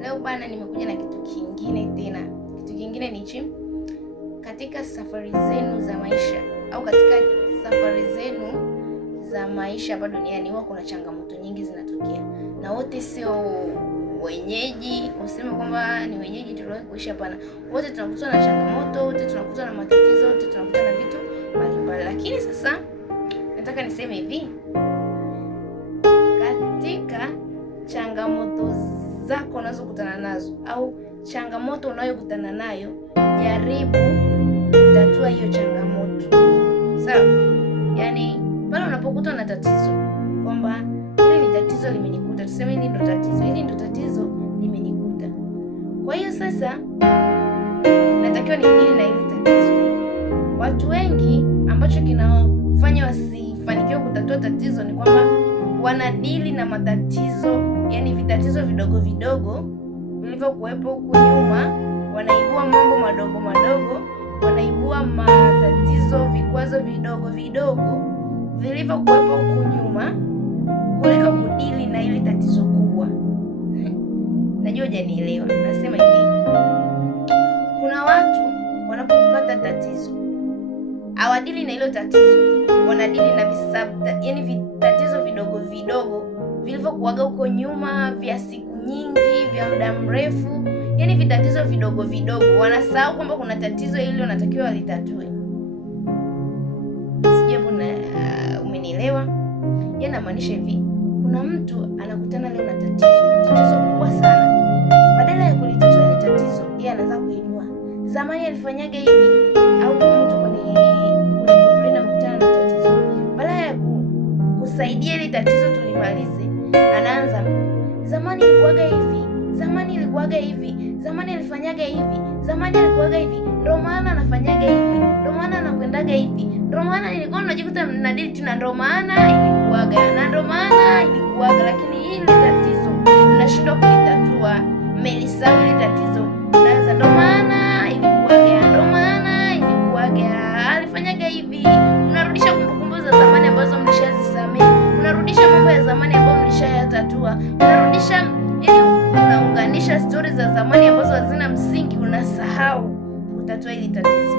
Leo bana, nimekuja na kitu kingine tena. Kitu kingine ni hichi. Katika safari zenu za maisha au katika safari zenu za maisha hapa duniani huwa kuna changamoto nyingi zinatokea. Na wote sio wenyeji, useme kwamba ni wenyeji tuliwahi kuishi, hapana. Wote tunakutana na changamoto, wote tunakutana na matatizo, wote tunakutana na vitu mbalimbali. Lakini sasa nataka niseme hivi, katika changamoto zako unazokutana nazo au changamoto unayokutana nayo, jaribu kutatua hiyo changamoto. Sawa? Yaani pale unapokutana na tatizo kwamba hili ni tatizo limenikuta, tuseme hili ndo tatizo limenikuta. Kwa hiyo sasa natakiwa nidili na hili tatizo. Watu wengi ambacho kinafanya wasifanikiwe kutatua tatizo ni kwamba wanadili na matatizo, yani vitatizo vidogo vidogo vilivyokuwepo huku nyuma, wanaibua mambo madogo madogo, wanaibua matatizo, vikwazo vidogo vidogo vilivyokuwepo huku nyuma kuliko kudili na ile tatizo kubwa. Najua hujanielewa. Nasema hivi, kuna watu wanapopata tatizo hawadili na hilo tatizo, wanadili na yani vitatizo vidogo vidogo vilivyokuwaga huko nyuma vya siku nyingi, vya muda mrefu, yani vitatizo vidogo vidogo. Wanasahau kwamba kuna tatizo hili wanatakiwa walitatue. Sijui umenielewa? Yeye anamaanisha hivi, kuna mtu anakutana leo na tatizo kubwa sana. Badala ya kulitatua ile tatizo, yeye anaanza kuinua, zamani alifanyaga hivi, au mtu kuna mkutana na tatizo, badala ya kusaidia ile tatizo tulimalize, anaanza zamani ilikuwaga hivi, zamani ilikuwaga hivi, zamani alifanyaga hivi, zamani alikuwaga hivi, ndio maana anafanyaga hivi, ndio maana anakwendaga hivi, ndio maana nilikuwa najikuta mnadili tu, na ndio maana ilikuwaga, na ndio maana ilikuwaga. Lakini hili tatizo mnashindwa kulitatua, mmelisahau ile tatizo, naanza ndio maana ilikuwaga, ndio maana ilikuwaga, alifanyaga hivi. Unarudisha kumbukumbu za zamani ambazo mlishazisamea, unarudisha mambo ya zamani ambayo mlishayatatua, unarudisha ili unaunganisha stori za zamani ambazo hazina msingi, unasahau kutatua hili tatizo.